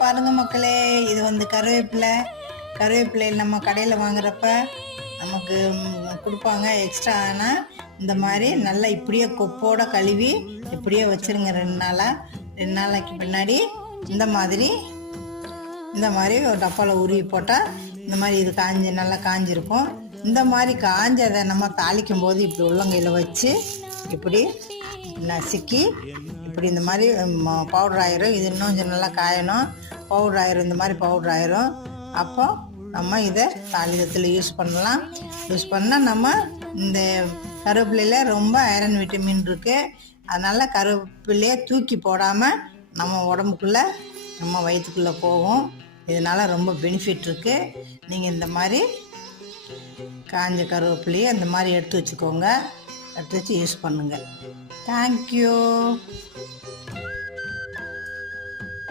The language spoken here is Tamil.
பாருங்க மக்களே, இது வந்து கருவேப்பிலை நம்ம கடையில் வாங்குறப்ப நமக்கு கொடுப்பாங்க. எக்ஸ்ட்ரா ஆனால் இந்த மாதிரி நல்லா இப்படியே கொப்போட கழுவி இப்படியே வச்சுருங்க. 2 நாளைக்கு பின்னாடி இந்த மாதிரி ஒரு டப்பாவில் உருவி போட்டால் இந்த மாதிரி இது நல்லா காஞ்சிருக்கும். இந்த மாதிரி காஞ்சதை நம்ம தாளிக்கும் போது இப்படி உள்ளங்கையில் வச்சு இப்படி நசுக்கி இப்படி இந்த மாதிரி பவுடர் ஆயிரும். இது இன்னும் கொஞ்சம் நல்லா காயணும், பவுடர் ஆயிரும். இந்த மாதிரி பவுடர் ஆயிரும். அப்போ நம்ம இதை தாளிதத்தில் யூஸ் பண்ணால் நம்ம இந்த கருவேப்பிலையில் ரொம்ப ஐரன் விட்டமின் இருக்குது. அதனால் கருவேப்பிலையை தூக்கி போடாமல் நம்ம உடம்புக்குள்ளே நம்ம வயிற்றுக்குள்ளே போகும். இதனால் ரொம்ப பெனிஃபிட் இருக்குது. நீங்கள் இந்த மாதிரி காஞ்ச கருவேப்பிலையை இந்த மாதிரி எடுத்து வச்சுக்கோங்க, எடுத்து வச்சு யூஸ் பண்ணுங்கள். தேங்க்யூ.